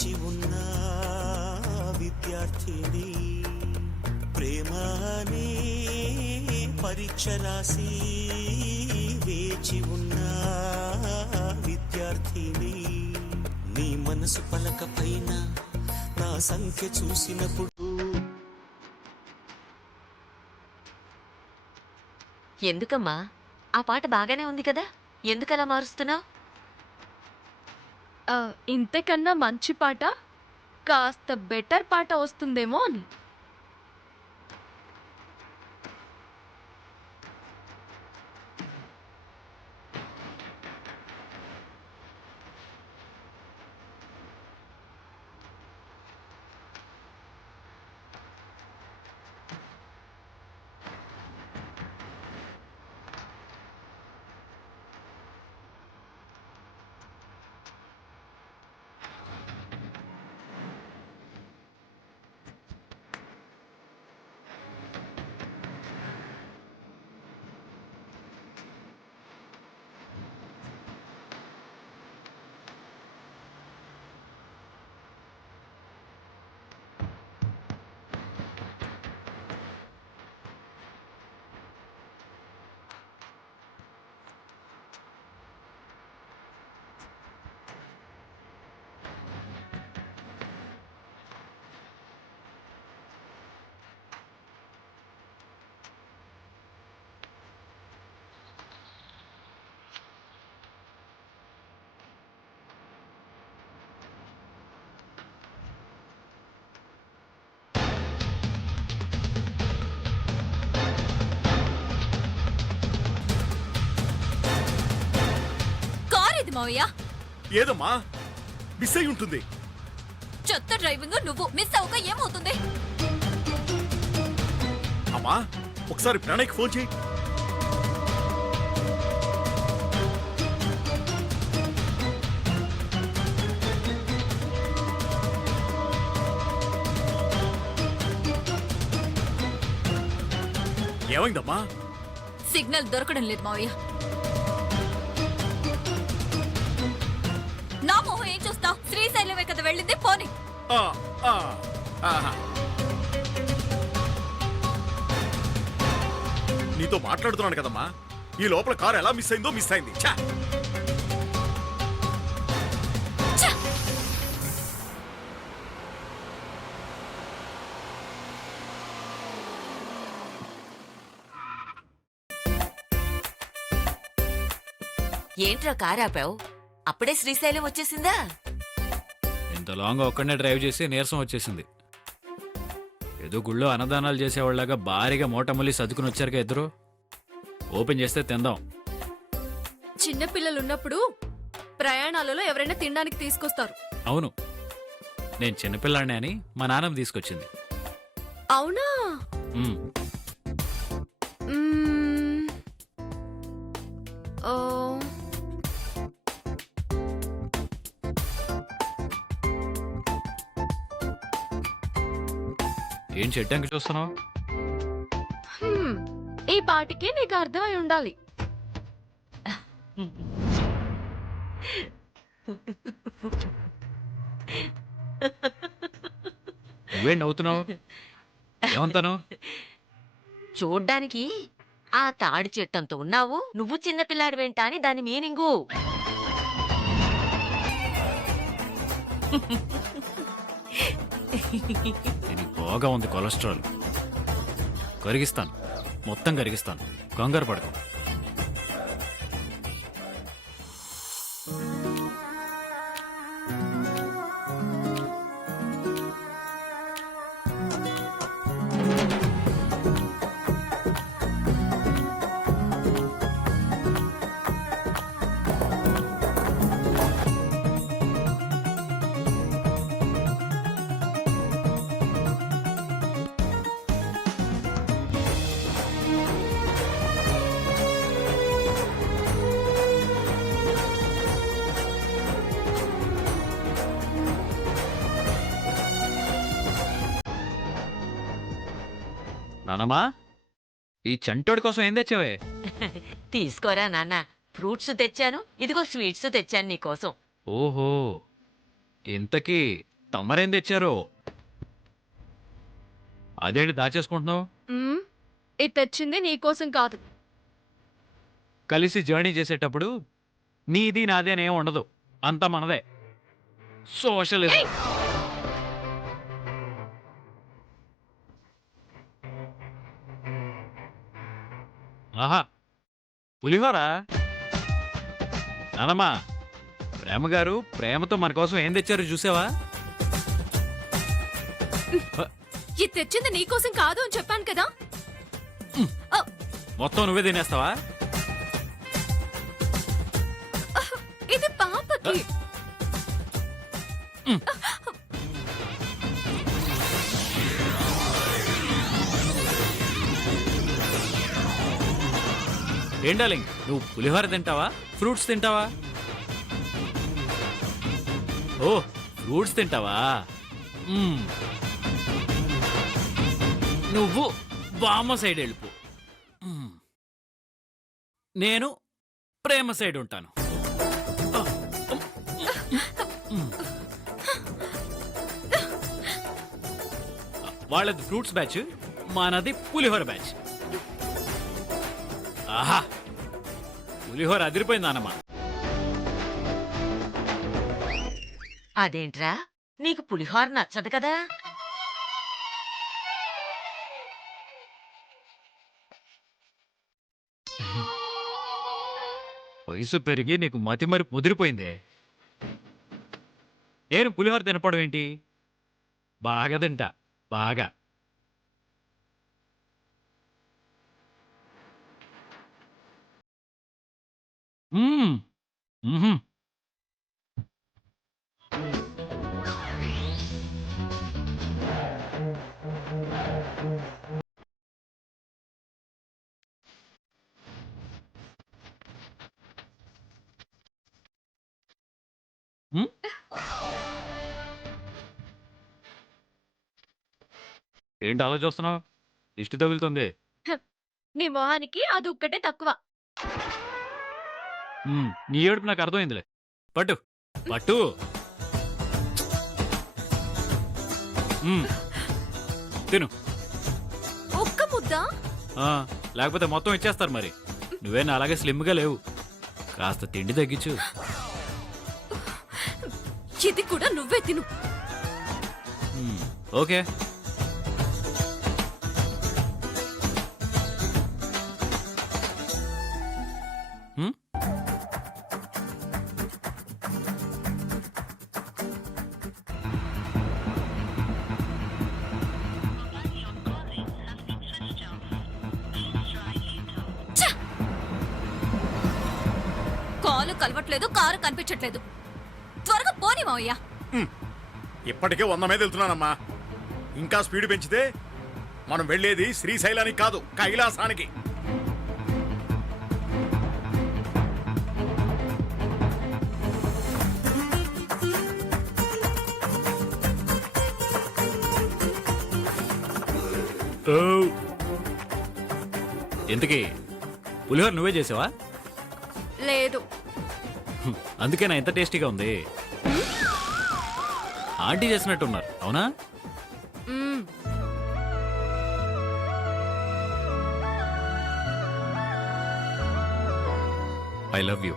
వేచి ఉన్న విద్యార్థిని ప్రేమనే పరీక్ష రాసి వేచి ఉన్న విద్యార్థిని నీ మనసు పలక పైన నా సంఖ్య చూసినప్పుడు. ఎందుకమ్మా ఆ పాట బాగానే ఉంది కదా, ఎందుకలా మారుస్తున్నావు? ఇంతకన్నా మంచి పాట, కాస్త బెటర్ పాట వస్తుందేమో అని. మావయ్య ఏదమ్మా మిస్ అయి ఉంటుంది. చెత్త డ్రైవింగ్ నువ్వు మిస్ అవ్వక ఏమవుతుంది? అమ్మా ఒకసారి ప్రణయ్కి ఫోన్ చేయి. ఏమైందమ్మా? సిగ్నల్ దొరకడం లేదు మావయ్య. నా మొహం ఏం చూస్తావు? శ్రీశైలమే కదా వెళ్ళింది, పోనీ. నీతో మాట్లాడుతున్నాను కదమ్మా, ఈ లోపల కారు ఎలా మిస్ అయిందో మిస్ అయింది. ఏంట్రా కారు ఆపావు? అప్పుడే శ్రీశైలం వచ్చేసిందా? ఇంత లాంగ్ ఒక్కడనే డ్రైవ్ చేసి నీరసం వచ్చేసింది. ఏదో గుళ్ళో అన్నదానాలు చేసేవాళ్ళగా భారీగా మూటమల్లి సర్దుకుని వచ్చారుగా ఇద్దరు. ఓపెన్ చేస్తే తిందాం. చిన్నపిల్లలున్నప్పుడు ప్రయాణాలలో ఎవరైనా తినడానికి తీసుకొస్తారు. అవును, నేను చిన్నపిల్లాడిని అని మా నాన్నమ్మ తీసుకొచ్చింది. అవునా? ఉమ్. ఓ ఏం చెట్టానికి చూస్తున్నావు? ఈ పాటికి నీకు అర్థమై ఉండాలి. నువ్వేం నవ్వుతున్నావు? ఏమంతాను? చూడ్డానికి ఆ తాడి చెట్టంత ఉన్నావు, నువ్వు చిన్నపిల్లాడి వెంట అని దాని మీనింగు. దీనికి బాగా ఉంది కొలెస్ట్రాల్. కరిగిస్తాను, మొత్తం కరిగిస్తాను, కంగారు పడకు. నానమ్మా, ఈ చంటోడి కోసం ఏం తెచ్చావే? తీసుకోరా నాన్న, ఫ్రూట్స్ తెచ్చాను, ఇదిగో స్వీట్స్ తెచ్చాను నీకోసం. ఓహో, ఇంతకీ తమరేం తెచ్చారు? అదేంటి దాచేసుకుంటున్నావు? మ్మ్. ఇది తెచ్చింది నీకోసం కాదు. కలిసి జర్నీ చేసేటప్పుడు నీది నాది అని ఏం ఉండదు, అంతా మనదే. సోషలిజం. ఆహా, పులిహోరా? నానమ్మా, ప్రేమ గారు ప్రేమతో మన కోసం ఏం తెచ్చారో చూసావా? ఇది తెచ్చింది నీకోసం కాదు అని చెప్పాను కదా. మొత్తం నువ్వే తినేస్తావా? ఇది పాపకి. ఏం డార్లింగ్, నువ్వు పులిహోర తింటావా, ఫ్రూట్స్ తింటావా? ఓ, ఫ్రూట్స్ తింటావా? మ్మ్. నువ్వు బామ్మ సైడ్ వెళ్ళిపో, మ్మ్. నేను ప్రేమ సైడ్ ఉంటాను. వాళ్ళది ఫ్రూట్స్ బ్యాచ్, మనది పులిహోర బ్యాచ్. ఆహా, పులిహోర అదిరిపోయింది నానమ్మ. అదేంట్రా, నీకు పులిహోర నచ్చదు కదా? వయసు పెరిగి నీకు మతిమరి ముదిరిపోయిందే. నేను పులిహోర తినపడం ఏంటి? బాగా తింటా, బాగా. మ్మ్. మ్హూ. మ్మ్? ఏంటి అలా చూస్తున్నావు? దిష్టి తగులుతుంది. నీ మొహానికి అది ఒక్కటే తక్కువ. నీ ఏడుపు నాకు అర్థమైందిలే. పట్టు పట్టు. తిను. ఒక్క ముద్ద. లేకపోతే మొత్తం ఇచ్చేస్తారు మరి. నువ్వేనా అలాగే స్లిమ్గా లేవు, కాస్త తిండి తగ్గించు. ఇది కూడా నువ్వే తిను. ఓకే. కాలు కలవట్లేదు, కారు కనిపించట్లేదు. త్వరగా పోనీ మావయ్య. ఇప్పటికే 100 మీద వెళ్తున్నానమ్మా. ఇంకా స్పీడ్ పెంచితే మనం వెళ్ళేది శ్రీశైలానికి కాదు, కైలాసానికి. ఇంతకీ పులిహోర నువ్వే చేసావా? లేదు. అందుకేనా ఎంత టేస్టీగా ఉంది? ఆంటీ చేసినట్టున్నారు, అవునా? మ్మ్. I love you.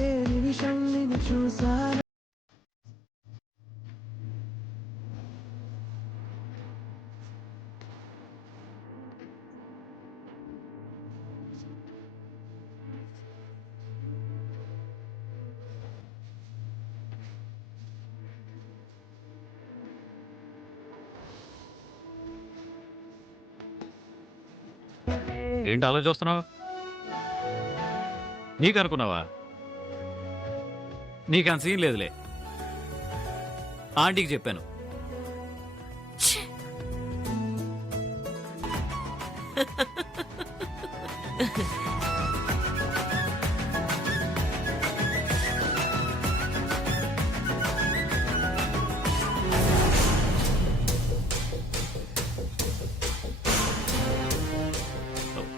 ఏ నిమిషం నిన్ను చూసాను. ఏంటి అలా చూస్తున్నావు? నీకు అనుకున్నావా? నీకు అంత సీన్ లేదులే. ఆంటీకి చెప్పాను.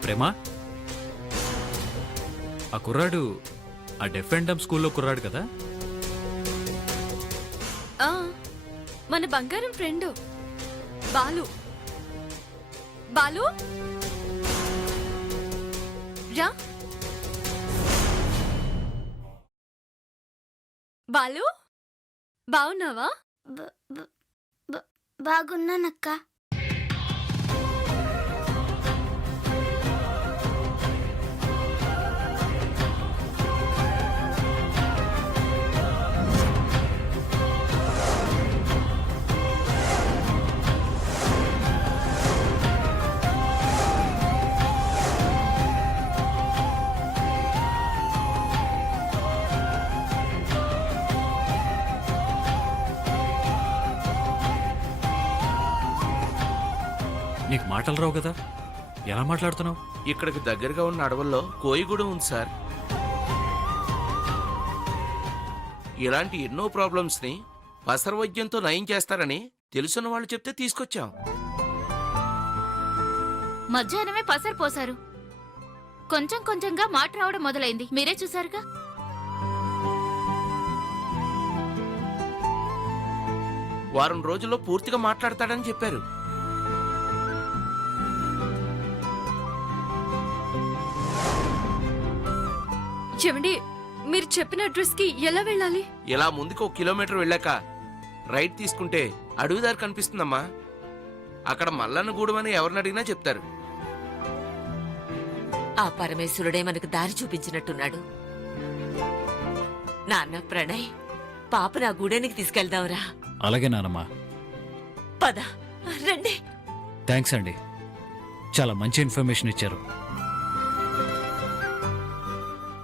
ప్రేమ, ఆ కుర్రాడు ఆ డెఫ్ అండ్ డమ్ స్కూల్లో కుర్రాడు కదా? ఆ, మన బంగారం ఫ్రెండ్ బాలు. బాలు రా. బాలు బాగున్నావా? బాగున్నానక్క. నీకు మాటలు రావు కదా, ఎలా మాట్లాడుతున్నావు? ఇక్కడికి దగ్గరగా ఉన్న అడవుల్లో కోయిగూడెం ఉంది సార్. ఇలాంటి ఎన్నో ప్రాబ్లమ్స్ ని పసర వైద్యంతో నయం చేస్తారని తెలుసున్న వాళ్ళు చెప్తే తీసుకొచ్చాం. మధ్యాహ్నమే పసరు పోశారు. కొంచెం కొంచెంగా మాట రావడం మొదలైంది. మీరే చూసారుగా. వారం రోజుల్లో పూర్తిగా మాట్లాడతాడని చెప్పారు. చెవండి, మీరు చెప్పిన అడ్రస్ కి ఎలా వెళ్ళాలి? ఇలా ముందుకు 1 కిలోమీటర్ వెళ్ళాక రైట్ తీసుకుంటే అడవిదారి కనిపిస్తుందమ్మా. అక్కడ మల్లన్నగూడెం అని ఎవరిని అడిగినా చెప్తారు. ఆ పరమేశ్వరుడే మనకు దారి చూపించినట్టున్నాడు. నాన్న ప్రణయ్, పాప నా గూడెనికి తీసుకెళ్దాంరా. అలాగే నానమ్మా. పద రండి. థ్యాంక్స్ అండి, చాలా మంచి ఇన్ఫర్మేషన్ ఇచ్చారు.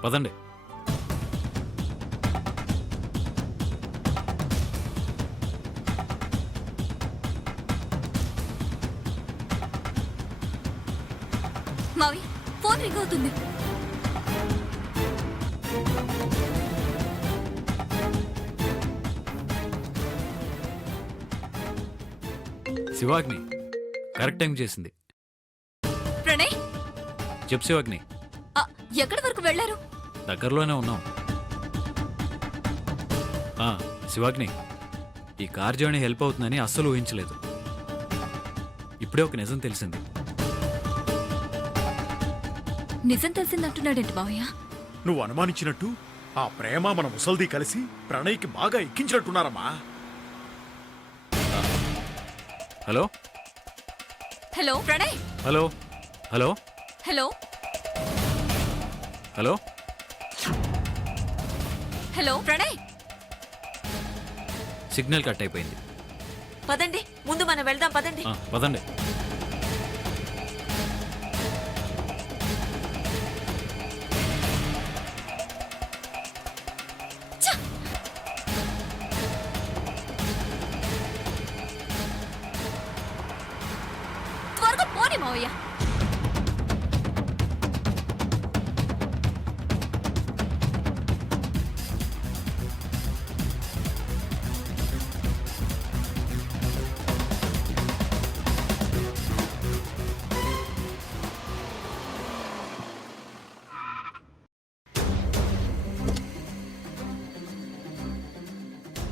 పదండి. మావి ఫోన్ రింగ్ అవుతుంది. శివాగ్ని కరెక్ట్ టైం చేసింది. ప్రణయ్, చెప్పు శివాగ్ని. ఎక్కడి వరకు వెళ్లారు? దగ్గరలోనే ఉన్నాం. శివాగ్ని, ఈ కార్ జర్నీ హెల్ప్ అవుతుందని అస్సలు ఊహించలేదు. ఇప్పుడే ఒక నిజం తెలిసింది. నిజం తెలిసిందంటున్నాడేంటి మావయ్య? నువ్వు అనుమానించినట్టు ఆ ప్రేమ మన ముసల్ది కలిసి ప్రణయ్కి బాగా ఎక్కించినట్టున్నారమ్మా. Hello hello Pranay. Hello hello hello hello hello Pranay. Signal cut అయిపోయింది. పదండి, ముందు మనం వెళ్దాం. పదండి. పదండి. త్వరగా పోని మావయ్య.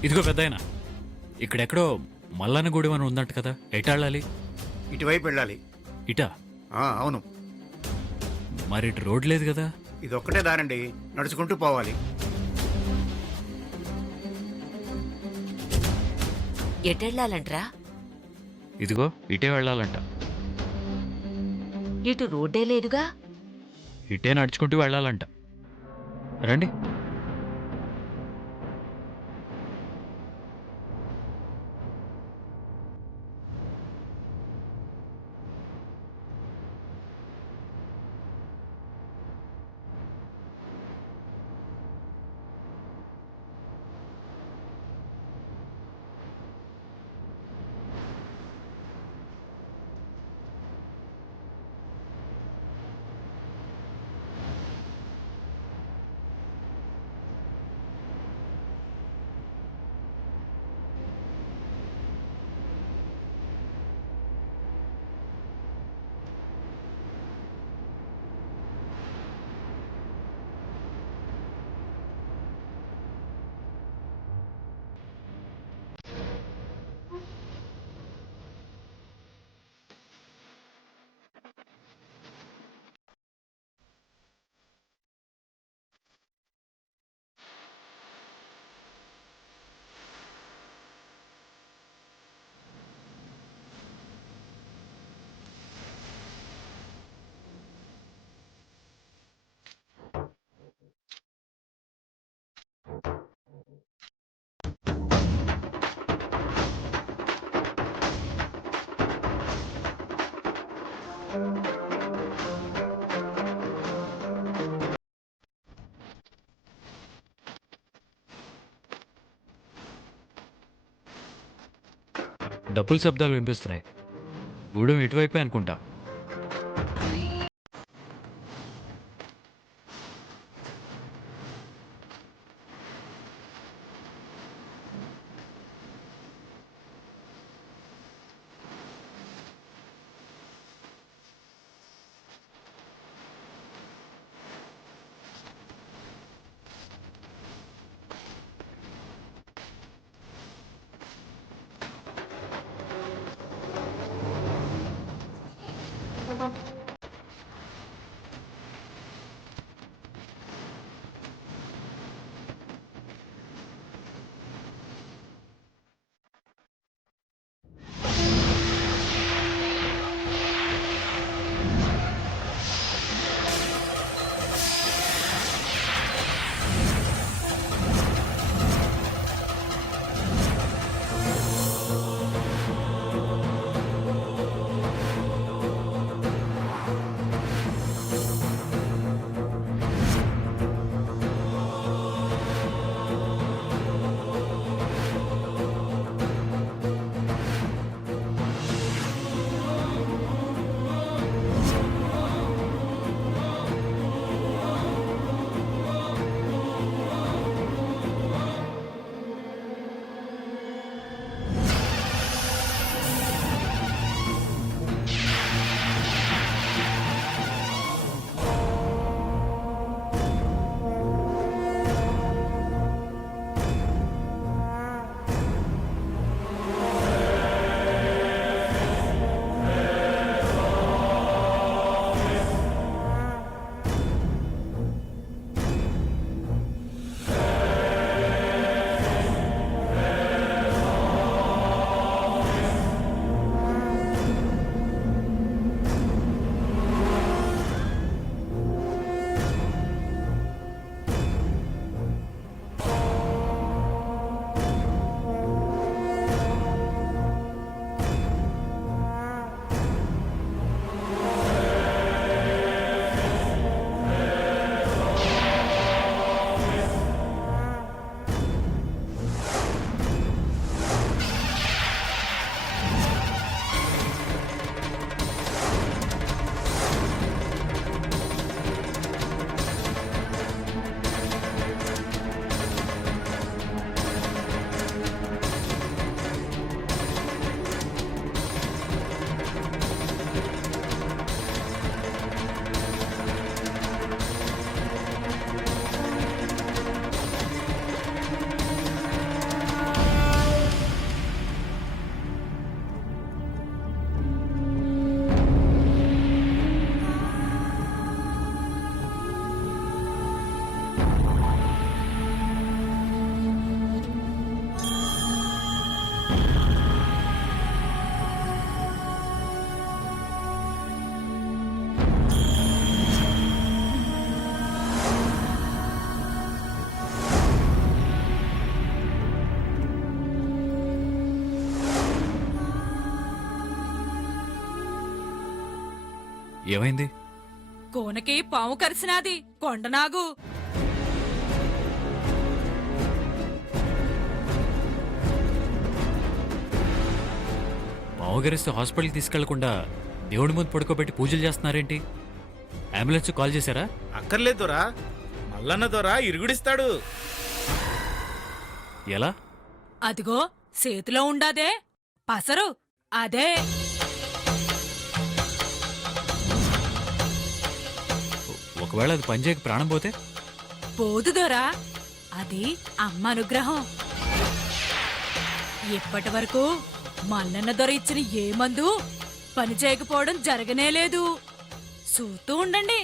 ఇదిగో పెద్దాయన, ఇక్కడెక్కడో మల్లన్నగూడెం అని ఉందంట కదా, ఎటాళ్ళాలి? ఇటువైపు వెళ్ళాలి. ఇటా? అవును. మరి ఇటు రోడ్ లేదు కదా? ఇది ఒక్కటే దారండి, నడుచుకుంటూ పోవాలి. ఎటెళ్ళాలంట్రా? ఇదిగో ఇటే వెళ్ళాలంట. ఇటు రోడ్డే లేదుగా. ఇటే నడుచుకుంటూ వెళ్ళాలంట. రండి. డప్పుల శబ్దాలు వినిపిస్తున్నాయి. గూడెం ఇటువైపే అనుకుంటా. ఏమైంది? కోనకి పాము కరిసినాది కొండనాగు. పాము గరిస్తే హాస్పిటల్కి తీసుకెళ్లకుండా దేవుడి ముందు పడుకోబెట్టి పూజలు చేస్తున్నారేంటి? అంబులెన్స్ కాల్ చేశారా? అక్కర్లేదు దొరా, మల్లన్న దొరా ఇరుగుడిస్తాడు. ఎలా? అదిగో చేతిలో ఉండాదే పసరు, అదే. ఒకవేళ అది పనిచేయక ప్రాణం పోతే? పోదు దొరా, అది అమ్మ అనుగ్రహం. ఇప్పటి వరకు మల్లన్న దొర ఇచ్చిన ఏ మందు పని చేయకపోవడం జరగనేలేదు. చూస్తూ ఉండండి.